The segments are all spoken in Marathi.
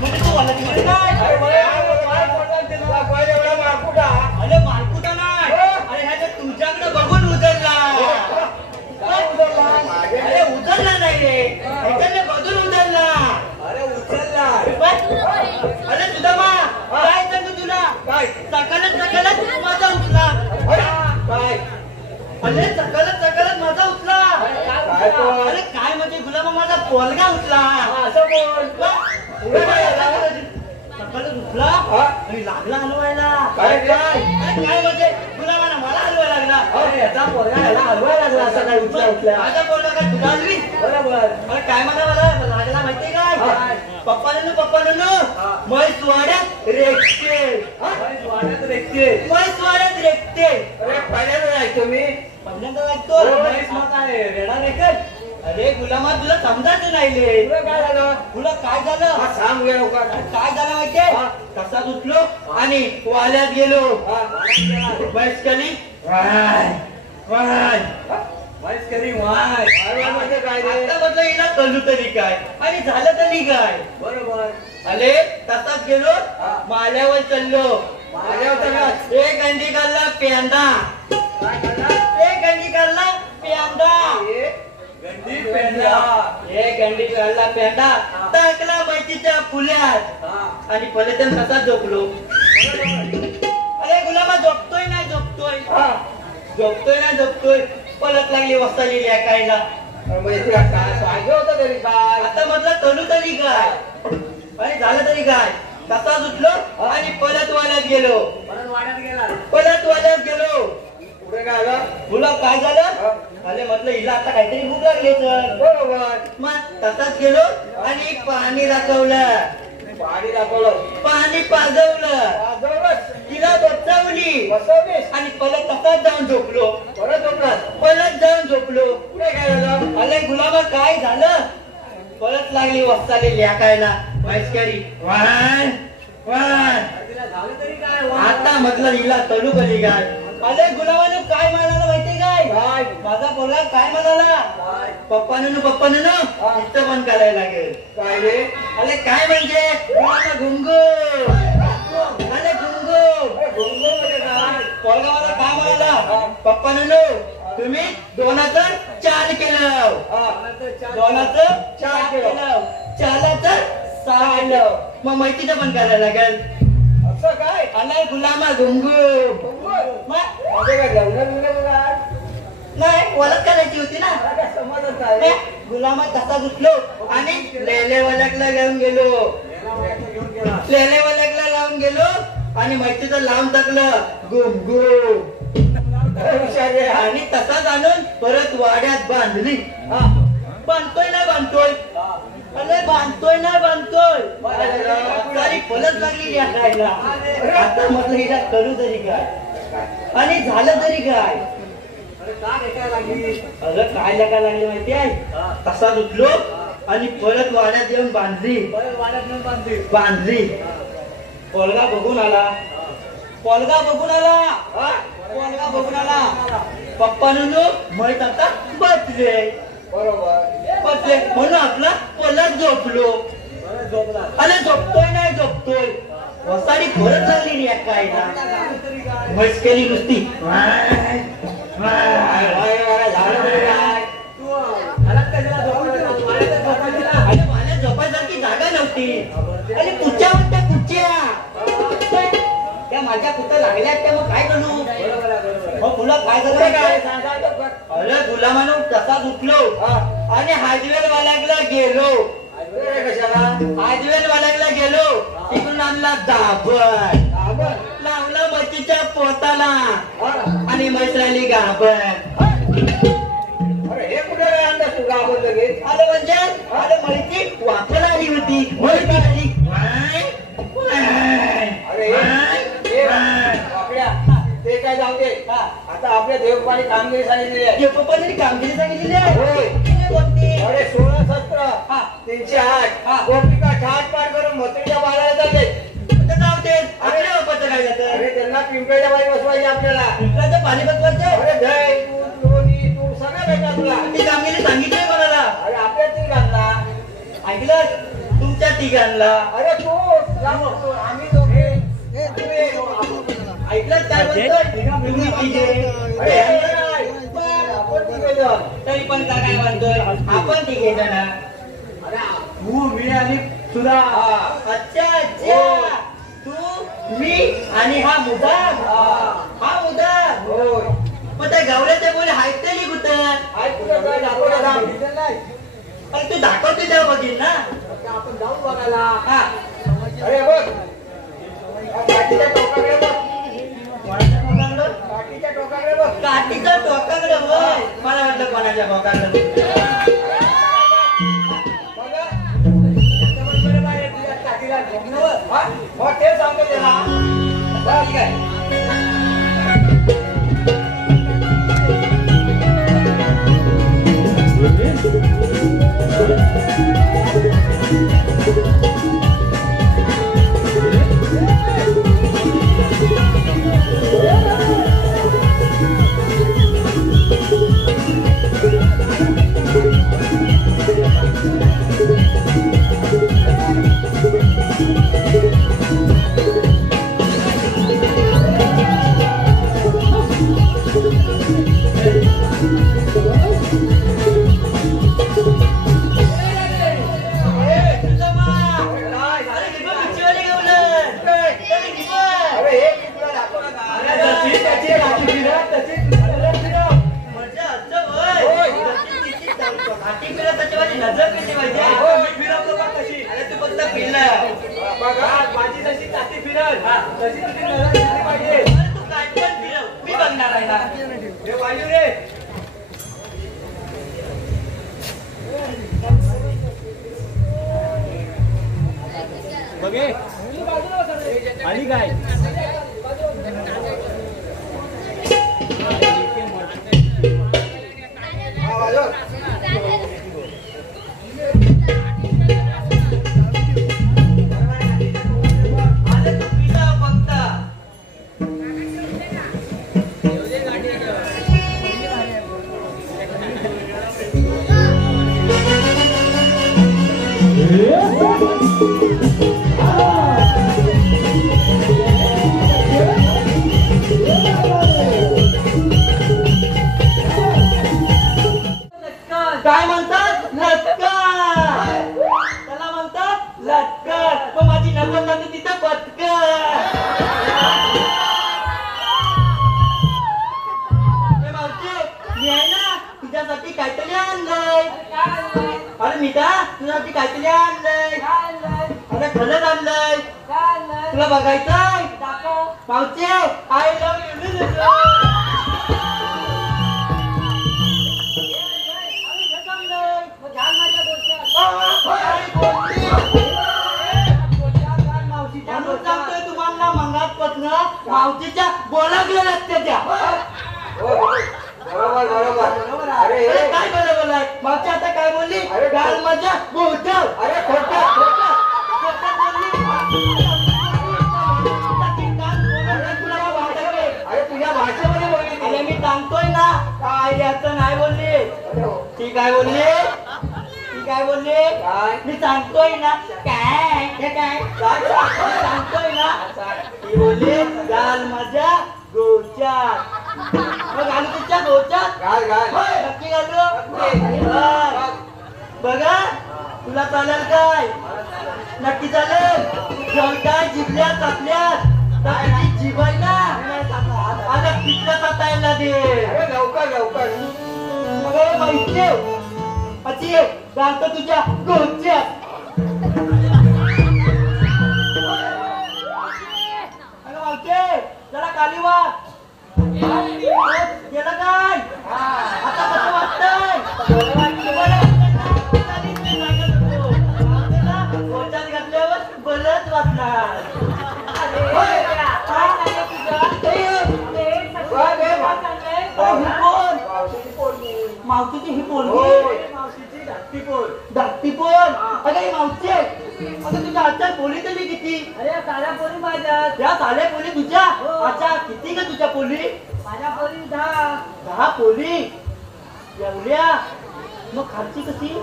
म्हणजे तू मला तिकडे नाही अरे मालकुटा नाही अरे ह्याच्या तुझ्याकडे बघून उचलला अरे उचलला नाही रे ह्याच्याने बघून उचलला अरे उचलला अरे तुझा मा काय सांगू तुला काय सकाळच माझा उचला काय अरे सकाळच माझा उचला अरे काय म्हणजे गुलामा माझा पोलगा उचला असं बोल सकाळच उचला आणि लागला हलवायला काय म्हणजे गुलामाला मला हलवायला लागला अरे याचा पोलगा याला हलवायला लागला असं काय उचला माझा पोलगा काय तुला हलवी बरोबर अरे काय म्हणा मला लागला माहितीये काय पप्पानं म्हैस वाड्यात रेखते अरे पहिल्यांदा ऐकतो मी ऐकतो रेडा रेखत अरे गुलामा तुला समजायचं नाही काय झालं तुला काय झालं सांग काय झालं माहितीये तसाच उठलो आणि वाल्यात गेलो म्हैस खाली म्हटलं हिला कळू तरी काय आणि झालं तरी काय बरोबर अरे तसाच गेलो माल्यावर चढलो एक गंडी काढला प्यांदा गंडी काढला पेंडा टाकला मैतीच्या फुल्यात आणि पहिले त्यांना तसाच झोपलो अरे गुलामा झोपतोय पलट लागली वस्ताली लेकायला आता म्हटलं तनु तरी काय आणि झालं तरी काय तसाच उठलो आणि पलट वाल्यात गेलो पुढे काय झालं तुला काय झालं अरे म्हटलं हिला आता काहीतरी भूक लागली तर बरोबर मग तसाच गेलो आणि पाणी पाजवलं तिला बसवली आणि परत तसाच जाऊन झोपलो परत जाऊन झोपलो पुढे काय झालं अरे गुलाबा काय झालं परत लागली वस्ताली लेकायला वाईसकरी आता म्हटलं हिला तळू कधी काय अरे गुलाबाने काय म्हणाला माहितीये काय माझा पोरगा काय म्हणाला पप्पानं इथं पण करायला लागेल काय रे अरे काय म्हणजे घुंगू अरे घुंगू पोरगा मला काय म्हणाला पप्पानं तुम्ही 2-4 केलं 2-4 केलं 4-6 केलं मग माहितीचं पण करायला लागेल असं काय अरे गुलामा घुंगू नाही ओळख करायची होती ना गुलामा तसा घुसलो आणि लेलेवाल्याला लावून गेलो आणि माहितीचं लावून टाकलं घुंगू आणि तसाच आणून परत वाड्यात बांधली बांधतोय अरे बांधतोय तरी फलच लागली या खायला आता म्हटलं हिला करू तरी काय आणि झालं तरी काय अरे काय लेका लागली माहिती आहे तसाच उठलो आणि परत वाड्यात येऊन बांधली पोलगा बघून आला पप्पानं माहित आता बसले म्हणून आपला पलट झोपलो अरे झोपतोय वसाडी परत झाली रे काय म्हैस केली नुसती झोपायसारखी जागा नव्हती आणि कुच्या त्या माझ्या कुठं लागल्या त्या मग काय करू मग तुला काय झालं काय अरे गुलामानं तसाच उठलो आणि हायवेवाल्याला गेलो तिकडून आणला दाबण लावला मच्छीच्या पोटाला आणि मैत्रिणी गाभण हे कुठे आणलं तू गाभण लगेच अरे म्हणजे अरे माहिती वापरायला आली होती ते काय जाऊ दे आता आपल्या देवपाणी कामगिरी सांगितलेली आहे अरे 16 17 308 गोपिका ठाट पाठ करून मथुरीच्या बाळाला जाते जाऊ दे आपल्या बापाचं काय जातं अरे त्यांना पिंपळ्याच्या पाणी बसवायचे आपल्याला पिंपळाचं पाणी बसवायचं अरे दही दूध लोणी तूप सगळं भेटणार तुला ती कामगिरी सांगितली कोणाला अरे आपल्याच घालला ऐकलं तुमच्या तिघांना अरे तू आम्ही दोघे ऐकलं काय म्हणतोय तुम्ही तिघे अरे आपण तिघे जण. तरी पण काय म्हणतोय आपण तिघे जण अरे तू मी आणि सुद्धा अच्छा अच्छा तू मी आणि हा मुदाम हा मुदाम होय मग त्या गावल्याच्या बोले आहेत तरी कुठं आज कुठं काय दाखवला नाही पण तू दाखवते तेव्हा बघील ना आपण जाऊ बघायला. हा अरे बघ काठीच्या टोकाकडे बघ कोणाच्या बोकांकडं? काठीच्या टोकाकडे बघ काठीच्या टोकाकडं होय मला वाटलं कोणाच्या बोकाकडं बघा त्याच्याबरोबर आहे तुझ्या काठीला झोपणं. हा मग ते सांगतो त्याला आता ठीक आहे. माझी जशी चाती फिरत तशी तुझी नजर फिरली पाहिजे. तू काय पण फिरव मी बघणार आहे ना हे वायू रे बघे आणि काय काय म्हणतात लटकन त्याला म्हणतात लटकन मग माझी नजर लागते तिथं पटकन मी आहे ना तुझ्यासाठी काहीतरी आणलंय अरे मीठा तुझ्यासाठी काहीतरी आणलंय अरे खरंच आणलंय तुला बघायचंय पावचे आय लव्ह यू तुम्हाला मंगात पत्न मावशीच्या बोलागल्या रस्त्याच्या बरोबर बरोबर. अरे काय बरोबर आहे मावशी आता काय बोलली गाल माझ्या बोलतो अरे खोटा खोटा अरे तुझ्या भाषेमध्ये बोलली अरे मी सांगतोय ना काय याचं नाही बोलली ती काय बोलली ती काय बोलली काय मी सांगतोय ना काय हे काय सांगतोय ना ती बोलली गाल माझ्या गोच्यात मग घालू तुझ्या गोच्यात घाल घाल नक्की घालू बघा तुला चालेल काय नक्की चालेल जर काय जिबल्यात आपल्यात तर तुझी जीभ आहे ना आता तिथलं चाटायला दे अरे लवकर लवकर मग माहिती अची घालतो तुझ्या गोच्यात जरा खाली वा गेलं काय आता कसं वाटतंय गोच्यात घातल्यावर बलच वाटणार मावशीची ही पोरगी मावशीची धाकटी पोर धाकटी पोर अगं मावशी अगं तुझ्या आजच्या पोली तरी किती अरे साऱ्या पोरी माझ्या त्या साल्या पोली तुझ्या अच्छा किती का तुझ्या पोली माझ्या पोरी 10 10 पोली एवढ्या मग खालची कशी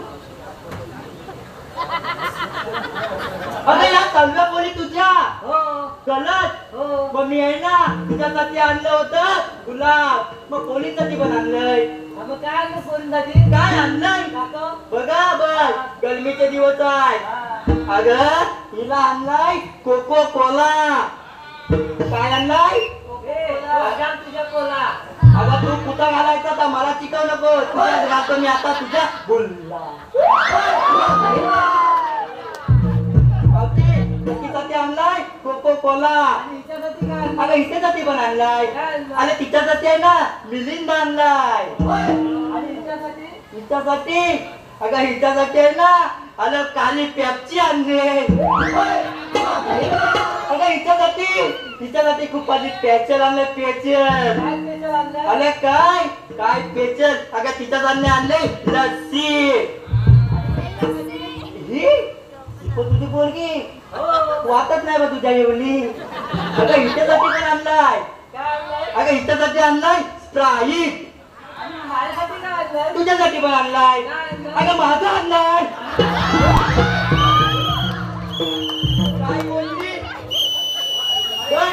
अगं या सगळ्या पोळी तुझ्या हो कलत हो मग मी आहे ना तुझ्यासाठी आणलं होतं गुलाब, मग पोळीसाठी पण आणलंय. मग काय आणलं पोरींसाठी? काय आणलंय काका बघा बघ, गरमीचे दिवस आहे. अगं हिला आणलाय कोको कोला. काय आणलाय? तुझ्या कोला. अगं तू कुठं घालायचा तर मला शिकव नको, तुझ्याच घालतो मी आता तुझ्या गुल्ला. तिच्यासाठी आणलाय कोको कोला. आणि हिच्यासाठी काय आणलं? अगं हिच्यासाठी पण आणलाय. काय आणलं? आणि तिच्यासाठी आहे ना मिलिंद आणलाय. आणि हिच्यासाठी? हिच्यासाठी अगं हिच्यासाठी आहे ना आलं काली पेप्सी आणले. अगं हिच्यासाठी खूप आधी पेचल आणलं पेचल. काय स्पेशल आणलं? अरे काय काय पेचल. अगं तिच्यासाठी आणले लस्सी. ही तुझी पोरगी वाटत नाही बा तुझ्या एवढी. अगं हिच्यासाठी पण आणलाय. काय आणलंय? अगं हिच्यासाठी आणलाय स्प्राईट. आणि माझ्यासाठी काय आणलंय? तुझ्यासाठी पण आणलाय. अगं माझा आणलाय. काय बोलली? काय?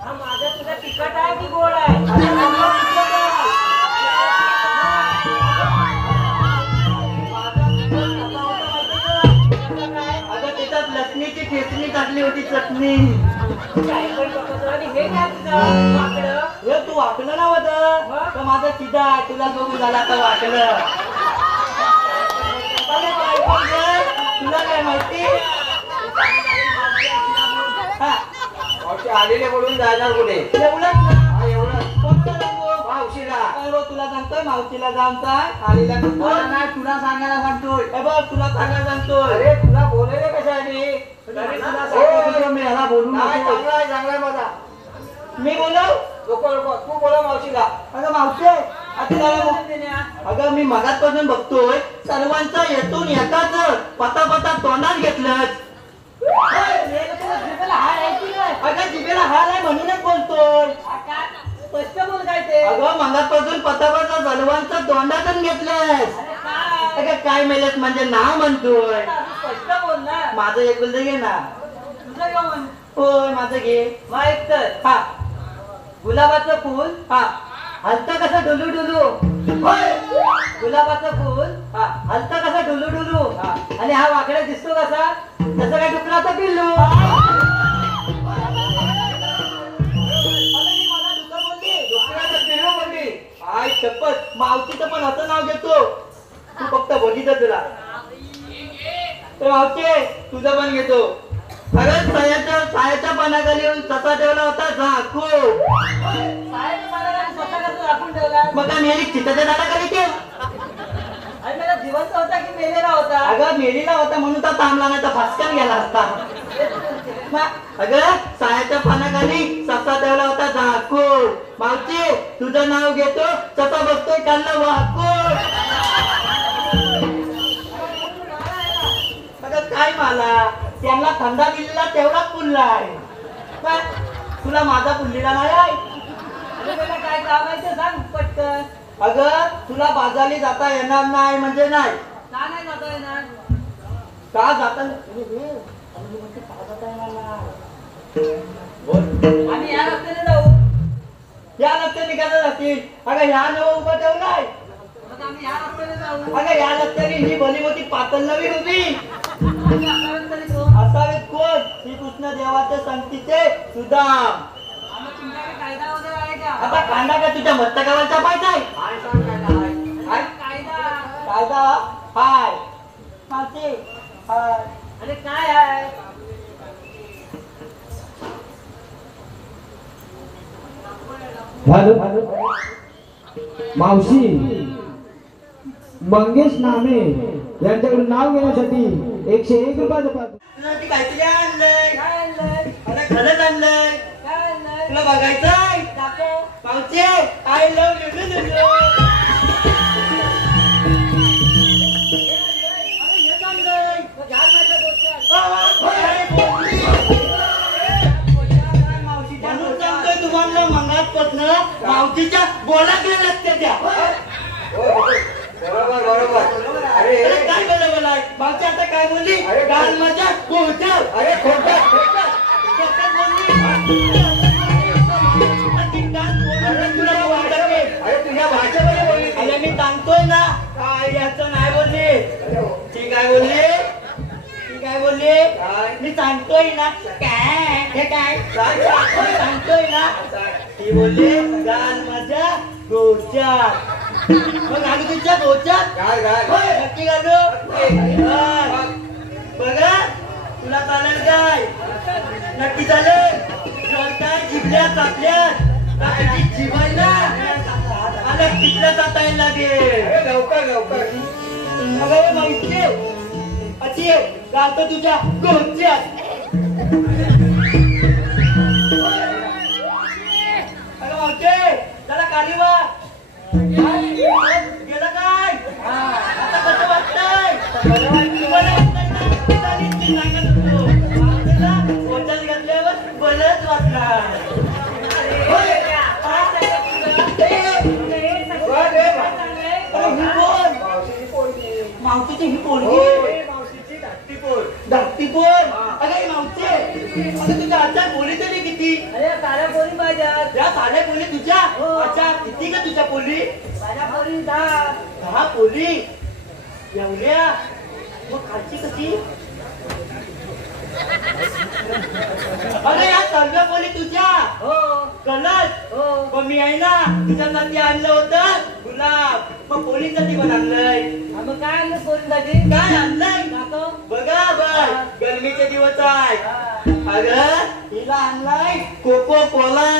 हा माझा तुझा तिखट आहे की गोड आहे? अगं माझा तिखट आहे. अगं त्याच्यात लसणीची ठेचणी टाकली होती चटणी. काय पण बघतो. आणि हे काय तुझं वाकडं? हे तू वाकलं ना होत तर माझं सीधा आहे, तुला बघून झाला तर वाकलं. अरे काय बोलतोय? तुला काय माहिती? हा, मावशी आलेले बोलून जाणार कुठे? एवढंच ना? हा, एवढं फक्त नको. मावशीला काय रो तुला सांगतोय मावशीला जामताय आलीला नाही तुला सांगायला सांगतोय. हे बघ तुला सांगायला सांगतोय. अरे तुला बोलायला कशाने? तरी तुला हो, सांगितलं मी ह्याला बोलू नाही, नको. चांगला आहे माझा. मी बोलव. नको तू बोला मावशीला. अगं मावशी अगं मी मगातपासून बघतोय सर्वांचा येतून एकाच पता तोंडात घेतलं. अगं जिभेला हाल आहे म्हणूनच बोलतोय. स्पष्ट बोल काय ते? अगं मगातपासून पता सर्वांचं तोंडातून घेतलंस. अगं काय मेलेस म्हणजे नाव म्हणतोय. स्पष्ट बोल ना. माझं एक बोलत घे ना. तुझं घेऊन होय माझं घे. मग एक तर हा गुलाबाचं फूल हा हलतं कसं डुलू डुलू. गुलाबाचं फूल हा हलतं कसं डुलू डुलू. हा. आणि हा वाकडा दिसतो कसा तसं काय डुकराचा पिल्लू. आय शपथ मावशीचं पण असं नाव घेतो. तू फक्त बघितलं तुला तर मावशी तुझं पण घेतो. अगं सायाच्या पानाखाली येऊन तसा ठेवला होता झाकू. साहेब मला काय स्वतः कसं राखून ठेवला? मग काय मेली चिताच्या झाडाखाली ठेव. आणि मला जिवंत होता की मेलेला होता? अगं मेलीला होता म्हणून तर थांबला नाही तर फसकन गेला असता. अगं सायाच्या पानाखाली ससा ठेवला होता झाकू. मावशी तुझं नाव घेतो ससा बघतोय काढला वाकून. अगं काय मला त्यांना थंडा दिलेला तेवढाच पुरला आहे. काय? तुला माझा पुरलेला नाही आहे. आणि त्याला काय काम आहे ते सांग पटकन. अगं तुला बाजारला जाता येणार नाही म्हणजे नाही. का नाही जाता येणार? का जाता आम्ही या रस्त्याने जाऊ. या रस्त्याने निघायला जातील. अगं ह्या नवं उभं ठेवलाय. मग आम्ही या रस्त्याने जाऊ. अगं या रस्त्याने ही भली मोठी पातळ नवी उभी आम्ही असावेत तरी कोण? असावेत कोण? श्रीकृष्ण देवाचे संतीचे सुदाम. आम्ही तुमच्याकडे कायदा वगैरे आहे का? आता कांदा का तुझ्या मस्तकावर छापायचा आहे? काय सांग काय आहे? कायदा कायदा हाय मावशी हाय. अरे काय आहे? हॅलो मावशी मंगेश नामे यांच्याकडे नाव घेण्यासाठी 101 रुपयाचं पाठव. तुला ती काहीतरी आणलंय. काय आणलंय? अरे खरंच आणलंय. काय आणलंय? तुला बघायचंय? दाखव. मावशी आय लव्ह यू. अरे हे आणलंय. मग घाल माझ्या डोक्यात. म्हणून सांगतोय तुम्हाला मंगातपासनं मावशीच्या बोलाकडे लक्ष द्या. बरोबर. अरे अरे काय बोला बोला काय मागच्या आता काय बोलली अरे गाल माझ्या गोच्या अरे खोटं खोटं. खोटं बोलली ती गाल बोलून तुला वाटते अरे तुझ्या भाषेमध्ये बोलली ती. अरे मी सांगतोय ना काय याचं नाही बोलली अरे हो. ती काय बोलली ती काय बोलली काय? मी सांगतोय ना काय हे काय सांग, सांग. मी सांगतोय ना सांग. ती बोलली गाल माझ्या गोच्यात मग घालू तुझ्या गोच्यात घाल घाल. नक्की घालू हा. बघा तुला चालेल काय नक्की चालेल जर काय जिभल्या चापल्यात काय जिवायला मला तिथल्या जाता येईल लागेल अरे लवकर लवकर. अगं माहिती अशी घालतो तुझ्या गोच्यात अगं मावते चला खाली वा गेलं काय आता कसं वाटतंय बरं वाटतंय ना चालीच मी सांगत होतो मावतेला गोच्यात घातल्यावर बरंच वाटणार वर रे बा. ही कोण मावशीची पोरगी. मावतीची ही होय, पोरगी मावशीची धाकटी पोर. धाकटी कोण अगं ही मावते अगं तुझ्या आजच्या बोली तरी किती अरे काळ्या पोरी माझ्या या साड्या पोली तुझ्या अच्छा किती का तुझ्या पोली माझ्या पोरी 10. 10 पोली एवढ्या मग खालची कशी अगं या सर्व पोली तुझ्या हो कलर हो मग मी आहे ना तुझ्यासाठी आणलं होतं गुलाब मग पोलीसाठी पण आणलंय मग काय आणलं पोरीसाठी काय आणलंय दाखव. बघा बघ गरमीचे दिवस आहे अगं हिला आणलाय कोको कोला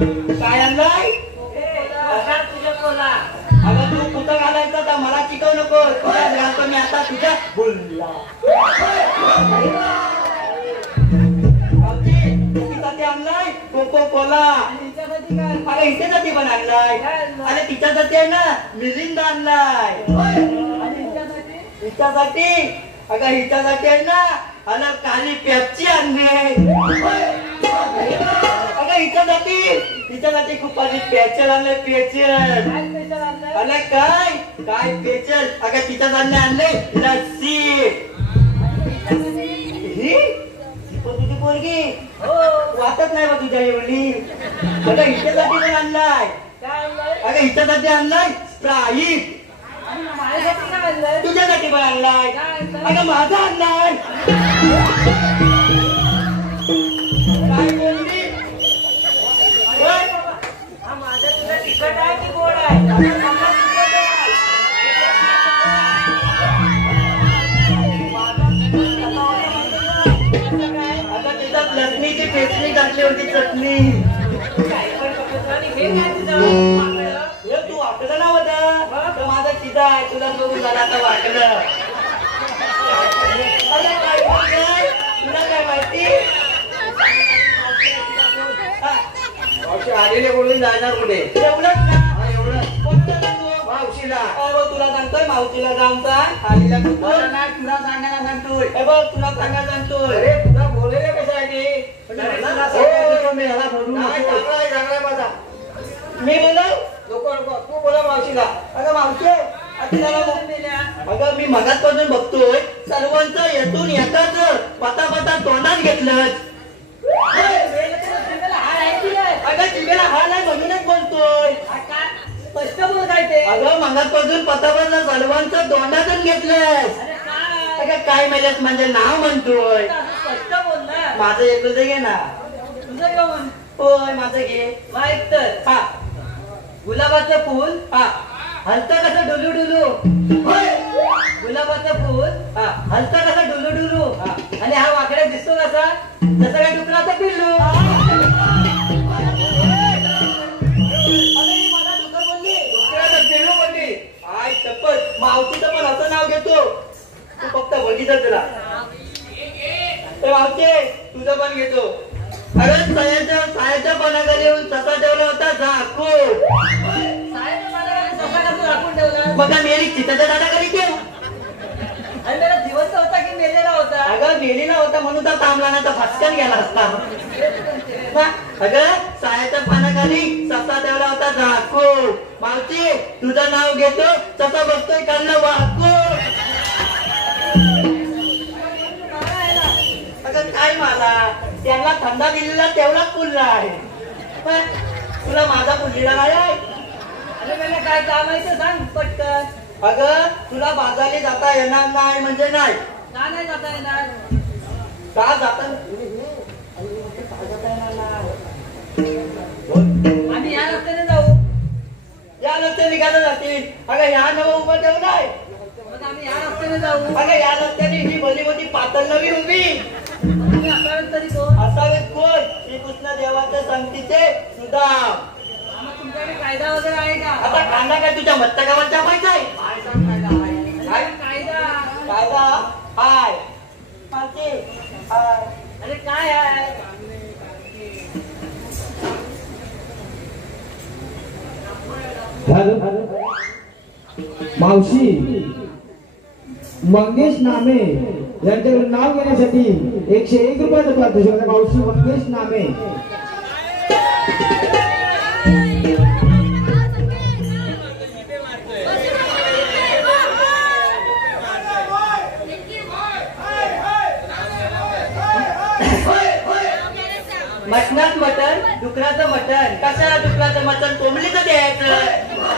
काय आणलाय बघा तुझ्या कोला अगं तू कुठं घालायचं तर मला शिकवू नको तुला घालतो मी आता तुझ्या बुल्ला तिच्यासाठी आणलाय कोको कोला आणि हिच्यासाठी काय अगं हिच्यासाठी पण आणलाय अरे तिच्यासाठी आहे ना मिलिंद आणलाय आणि हिच्यासाठी हिच्यासाठी अगं हिच्यासाठी आहे ना अगं काली पेप्सी आणली अगं हिच्यासाठी खूप आधी पेचर आणलंय पेचर काय स्पेशल आणलं अरे काय काय पेचर अगं तिच्यासाठी आणलंय लस्सी ही पण तुझी पोरगी हो वाटत नाही बा तुझ्या एवढी अगं हिच्यासाठी पण आणलाय काय आणलंय अगं हिच्यासाठी आणलाय स्प्राईट आणि माझ्यासाठी काय आणलंय तुझ्यासाठी पण आणलाय काय आणलंय? अगं माझा आणलाय काय बोलली होय? हा माझा तुला तिखट आहे की गोड आहे आता त्याच्यात लसणीची पेस्ट्री घातली होती चटणी हे काय तुझं माकडं? हे तू वाकडं ना होता तर माझा चिदा आहे तुला बघून झाला आता वाकडं अरे काय बोलतोय? तुला काय माहिती हा, मावशी आलेले बोलून जाणार कुठे? एवढंच ना हा, एवढं. कोणाला सांगू? मावशीला. काय बघ तुला सांगतोय मावशीला जाऊन सांग आलीला तुला नाही तुला सांगायला सांगतोय हे बघ तुला सांगायला सांगतोय अरे तुला बोलले कशासाठी? अरे, तुला हो, सांगायचं तुम्ही ह्याला बोलू नाही, नको. चांगला आहे माझा मी बोलव नको नको तू बोला मावशीला. अगं मावशे अगं मी मगाचपासून बघतोय सर्वांचं येतून येताच पता पता तोंडात घेतलं अगं जिभेला हाल आहे म्हणूनच बोलतोय स्पष्ट बोल काय ते अगं मगाचपासून पता पता सर्वांचं तोंडातच घेतलंय अरे काय अगं काय मेल्यात म्हणजे नाव म्हणतोय स्पष्ट बोल ना माझं एकच घे ना तुझं घेऊन होय माझं घे माहित तर हा गुलाबाचं फुल हा हलतं कसं डुलू डुलू होय गुलाबाचं फुल हा हलतं कसं डुलू डुलू हा. आणि हा वाकड्या दिसतो कसा जसं काय डुकराचं पिल्लू अरे मला दुसरं बोलली दुसऱ्याचं पेरू बोलली आय शपथ मावशीचं पण असं नाव घेतो तू फक्त बघितलं तुला तर मावशे तुझं पण घेतो अरे सायाच्या पानाखाली येऊन ससा ठेवला होता झाकून साहेब मला ससा कसं राखून ठेवला बघा मेली चिताच्या दाडाखाली ठेव आणि मेरा जिवंत होता की मेलेला होता अगं मेलीला होता म्हणून तर तांबला नाही तर फटकन गेला असता ना? अगं सायाच्या पानाखाली ससा ठेवला होता झाकून मावशी तुझं नाव घेतो ससा बसतोय काढलं वाकून अगं काय मला त्यांना थंडा दिलेला तेवढाच पुरला आहे पण तुला माझा पुरलेला नाही आहे. अरे मला काय काम आहे ते सांग पटकन. अगं तुला बाजारला जाता येणार नाही म्हणजे नाही का नाही जाता येणार? का जाता आम्ही या रस्त्याने जाऊ. या रस्त्याने निघायला जातील. अगं ह्या नवं उभं ठेवलाय. मग आम्ही या रस्त्याने जाऊ. अगं या रस्त्याने ही भली मोठी पातळ नवी उभी तुम्ही असावेत तरी कोण? असावेत कोण? श्रीकृष्ण देवाच्या संगतीचे सुदाम. मग तुमच्याकडे कायदा वगैरे आहे का? आता कांदा काय तुझ्या मस्तकावर टाकायचा आहे? काय कायदा? कायदा हाय मालकी हाय. अरे काय आहे? मावशी मंगेश नामे यांच्याकडे नाव घेण्यासाठी 101 रुपयाचं पारितोषिक. मावशी मंगेश नामे. मटणात मटण डुकराचं मटण. कशाला डुकराचं मटण? कोंबडीचं द्यायचं.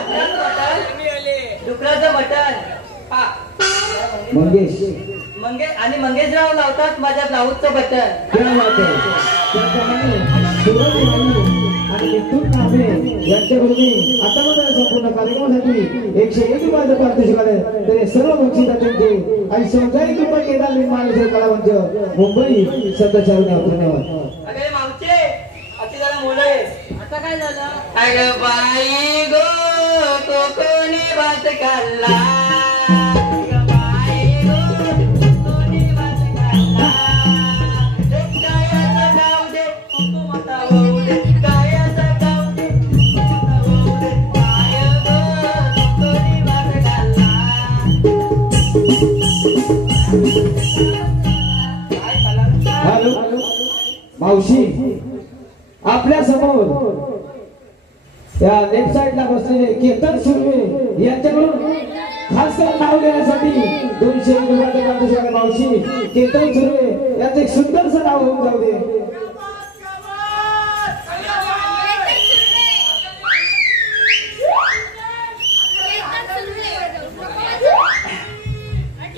मटण डुकराचं मटण. हा मंगेश आणि मंगेशराव लावतात माझ्या ब्लाऊजचं बटन. क्या बात आहे. त्याप्रमाणे सुरज राणी आणि मिथुन नामे यांच्याकडून आता मला संपूर्ण कार्यक्रमासाठी 101 रुपयाचं पारितोषिक आलं. तरी सर्व बक्षिसाचे आणि 101 रुपये केदार निर्माण कलावंत मुंबई सत्ताचार. धन्यवाद. अगं मावचे अति जरा मुलं आहे. आता काय झालं? अगं बाई गो कोणी भात खाल्ला. अगं बाई गो कोणी भात खाल्ला. कायाचा गाव दे कुंकुमाचा वाहू दे. कायाचा गाव दे कुंकुमाचा वाहू दे. काय गो कोणी भात खाल्ला. काय खाल्ला? हॅलो मावशी आपल्या समोर त्या लेफ्ट साइडला बसलेले केतन सुर्वे यांच्याकडून खास करून नाव घेण्यासाठी 201 रुपयाचं पारितोषिक आहे. मावशी केतन सुर्वे याचं एक सुंदरसं नाव होऊन जाऊ दे.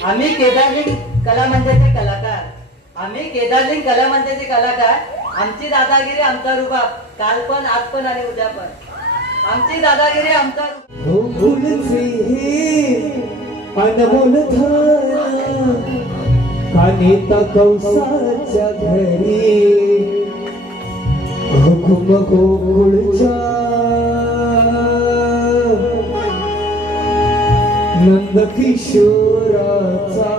आम्ही केदारलिंग कला मंदिराचे कलाकार. आम्ही केदारलिंग कला मंदिराचे कलाकार. आमची दादागिरी आमचा रुबाब. काल पण आज पण आणि उद्या पण. आमची दादागिरी आमचा अनमोल कानिता कौसाच्या घरी हुकुम गोकुळच्या नंद किशोराचा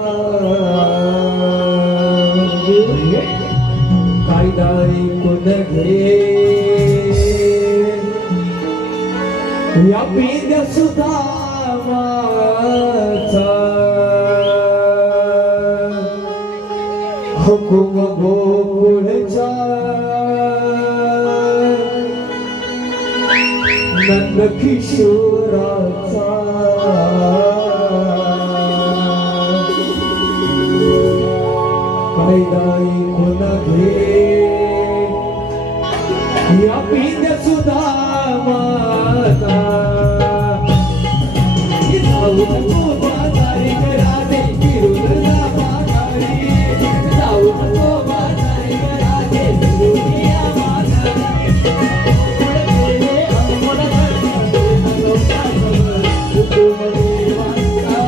कायदा ऐकून घे या पेद्या सुधामाचा हुकुम गोकुळचा नंद किशोराचा कायदा ऐकून घे या पेद्या सुधामाचा जाऊ नको बाजारी घराने फिरून जा बाजारी. जाऊ नको बाजारी घराने फिरून या बाजारी. पुढे अनमोल हुकुम देवाचा.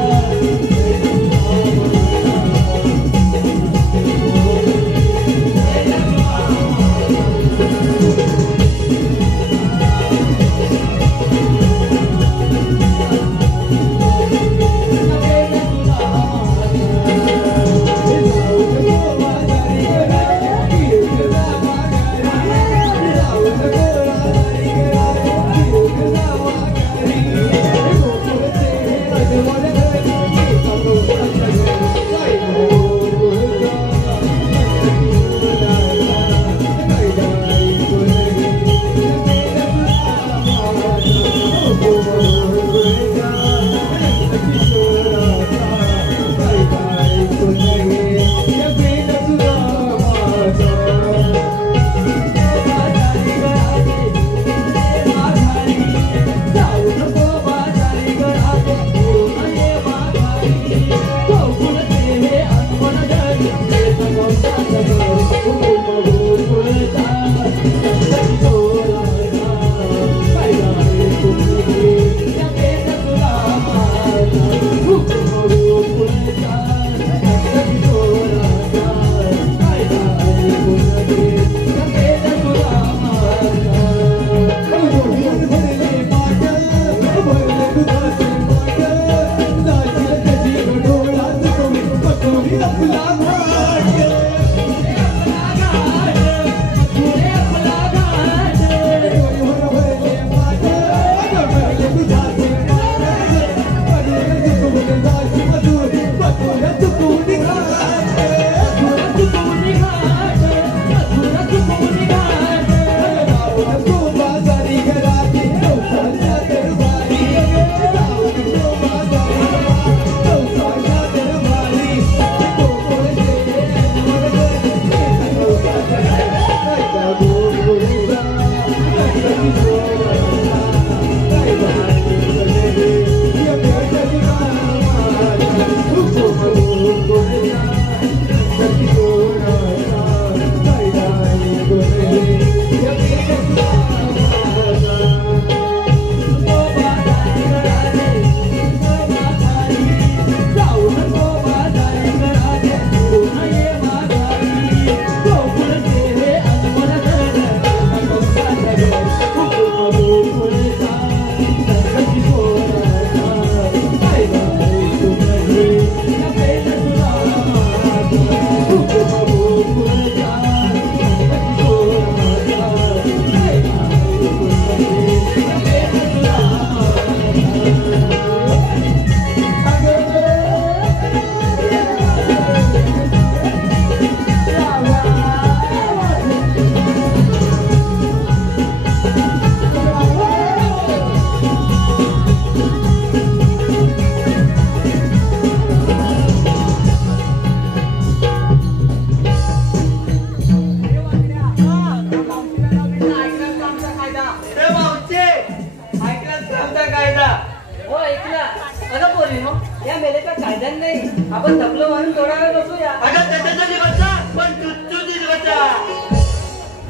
आपण थकलो म्हणून थोडा वेळ बसूया. अगं त्याचा दिवस पण तुझी दिवस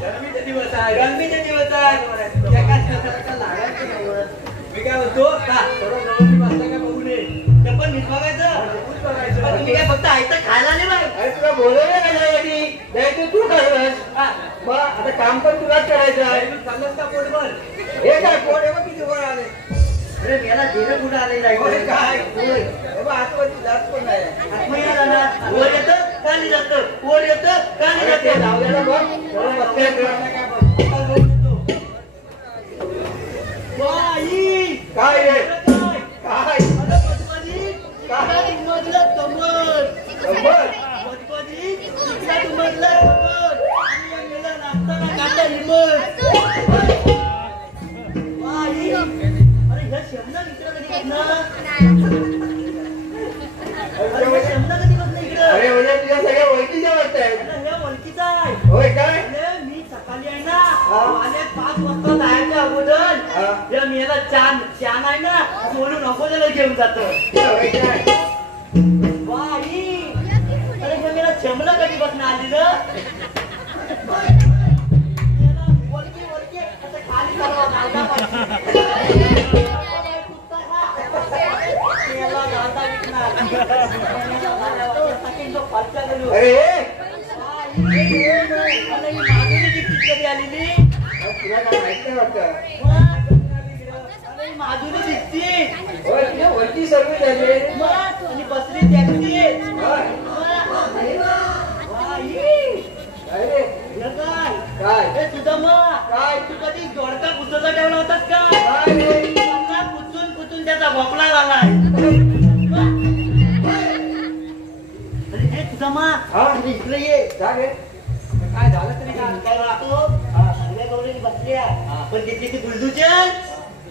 गरमीचा दिवस आहे. गरमीचा दिवस आहे. लागायचं नाही. मी काय म्हणतो का थोडं गरमी वाजता काय बघू नये ते पण मीच बघायचं. तुम्ही काय फक्त ऐकता खायला नाही बाई. अरे तुला बोलवलं नाही तू करस मग आता काम पण तुलाच करायचं आहे. चाललंस का पोटभर हे काय पोट आहे किती वर आले. अरे मेला जेवण कुठं आले नाही काय आतमध्ये जात पण नाही. वर येतं खाली जातं वर येतं खाली जातं. लावलेला बघ काय रे काय काय मधलं कमर कमर मधलं नाचताना काटा हिमत. अरे ह्या शब्द मित्र कधी अरे म्हणजे तुझ्या सगळ्या ओळखीच्या वाटत ओळखीचा आहे. होय काय मी सकाळी आहे ना आले 5 वाजता जायच्या अगोदर या मेला चान आहे ना म्हणून अगोदर घेऊन जातो. बाई अरे मेला चमला कधी बसून आली ना ओळखी आता खाली माधुरी दिसती वरती सर्व झाले आणि बसली टॅक्सी. काय तुझा मग काय तू कधी जोडका कुठचा ठेवला होतास का कुचून त्याचा भोपळा झालाय. तुझा मग इकडे ये काय झालं तरी काय राहतो गौरी बसली पण तिथली ती बुलडूचर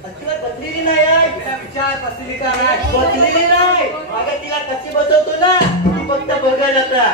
अजिबात बसलेली नाही. विचार बसलेली का नाही बसलेली नाही. अगं तिला कशी बसवतो ना ती फक्त बघायला जाता.